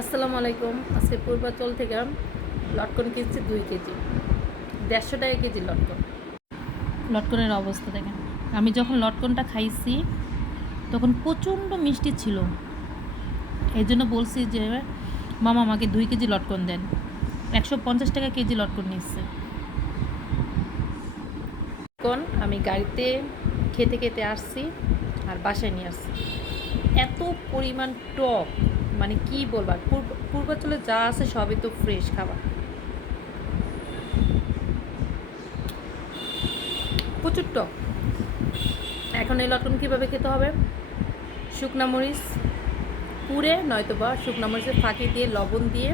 আসসালামু আলাইকুম। আজকে পূর্বাচল থেকে লটকন কিনছি 2 কেজি, 150 টাকা কেজি লটকন। লটকনের অবস্থা দেখেন। আমি যখন লটকনটা খাইছি তখন প্রচণ্ড মিষ্টি ছিল, এই জন্য বলছি যে মামা আমাকে 2 কেজি লটকন দেন। 150 টাকা কেজি লটকন নিচ্ছে। লটকন আমি গাড়িতে খেতে খেতে আসছি আর বাসায় নিয়ে আসছি। এত পরিমাণ টক, মানে কি বলবার, পূর্বাচলে যা আছে সবই তো ফ্রেশ খাবার। প্রচুর টক। এখন এই লটকন কীভাবে খেতে হবে? শুকনা মরিচ পুড়ে নয়তোবা শুকনা মরিচের ফাঁকি দিয়ে লবণ দিয়ে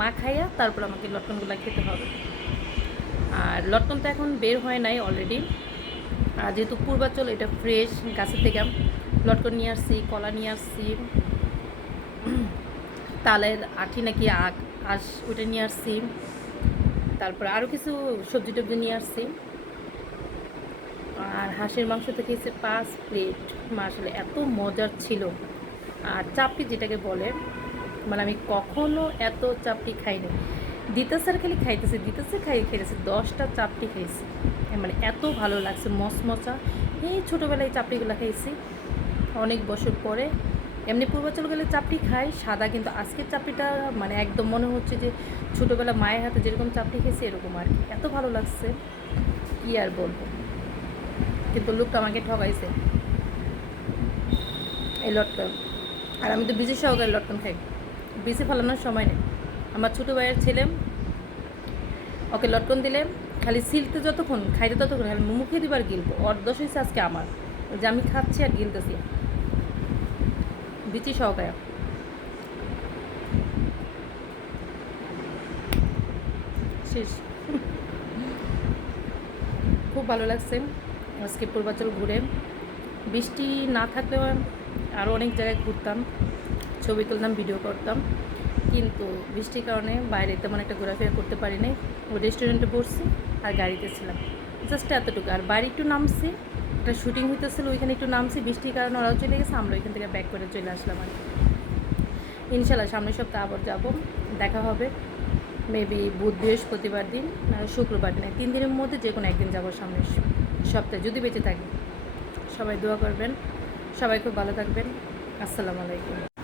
মাখাইয়া তারপর আমাকে লটকনগুলো খেতে হবে। আর লটকন তো এখন বের হয় নাই অলরেডি, আর যেহেতু পূর্বাচল এটা ফ্রেশ গাছের থেকে লটকন নিয়ে আসছি, কলা নিয়ে আসছি, তালের আঠি নাকি আঁশ ওইটা নিয়ে আসছি, তারপর আরও কিছু সবজি টবজি নিয়ে আসছি। আর হাঁসের মাংস তো খেয়েছে 5 প্লেট। আসলে এত মজার ছিল। আর চাপটি যেটাকে বলে, মানে আমি কখনো এত চাপটি খাইনি। দিতেসার খালি খাইতেছে, দিতেছে খাইতেছে 10টা চাপটি খাইছি। মানে এত ভালো লাগছে, মচমচা। এই ছোটোবেলায় চাপটিগুলো খাইছি অনেক বছর পরে। এমনি পূর্বাচল গেলে চাপটি খাই সাদা, কিন্তু আজকের চাপটিটা মানে একদম মনে হচ্ছে যে ছোটোবেলা মায়ের হাতে যেরকম চাপটি খেয়েছি এরকম আর কি। এত ভালো লাগছে কী আর বলবো। কিন্তু লোকটা আমাকে ঠকাইছে এই লটকন। আর আমি তো বিজি সহকারে লটকন খাই, বিজি ফেলানোর সময় নেই। আমার ছোটো ভাইয়ের ছেলে, ওকে লটকন দিলে খালি সিলতে যতক্ষণ, খাইতে ততক্ষণ, খালি মুখে দিবার গিলবো। ওর দোষ হয়েছে আজকে আমার, যে আমি খাচ্ছি আর গিলতেছি বিচি সহকারে। শেষ। খুব ভালো লাগছে আজকে পূর্বাচল ঘুরে। বৃষ্টি না থাকলেও আরও অনেক জায়গায় ঘুরতাম, ছবি তুলতাম, ভিডিও করতাম, কিন্তু বৃষ্টির কারণে বাইরে তেমন একটা ঘোরাফেরা করতে পারি নাই। ওই রেস্টুরেন্টে বসছি আর গাড়িতে ছিলাম, জাস্ট এতটুকু। আর বাড়ি একটু নামছি, একটা শুটিং হইতেছিল, ওইখানে একটু নামছি, বৃষ্টির কারণে ওরাও চলে গেছে, আমরা ওইখান থেকে ব্যাক করে চলে আসলাম। আর ইনশাল্লাহ সামনের সপ্তাহে আবার যাব, দেখা হবে মেবি বুধ বৃহস্পতিবার দিন, শুক্রবার দিন, 3 দিনের মধ্যে যে কোনো একদিন যাবো সামনের সপ্তাহে, যদি বেঁচে থাকি। সবাই দোয়া করবেন, সবাই খুব ভালো থাকবেন। আসসালামু আলাইকুম।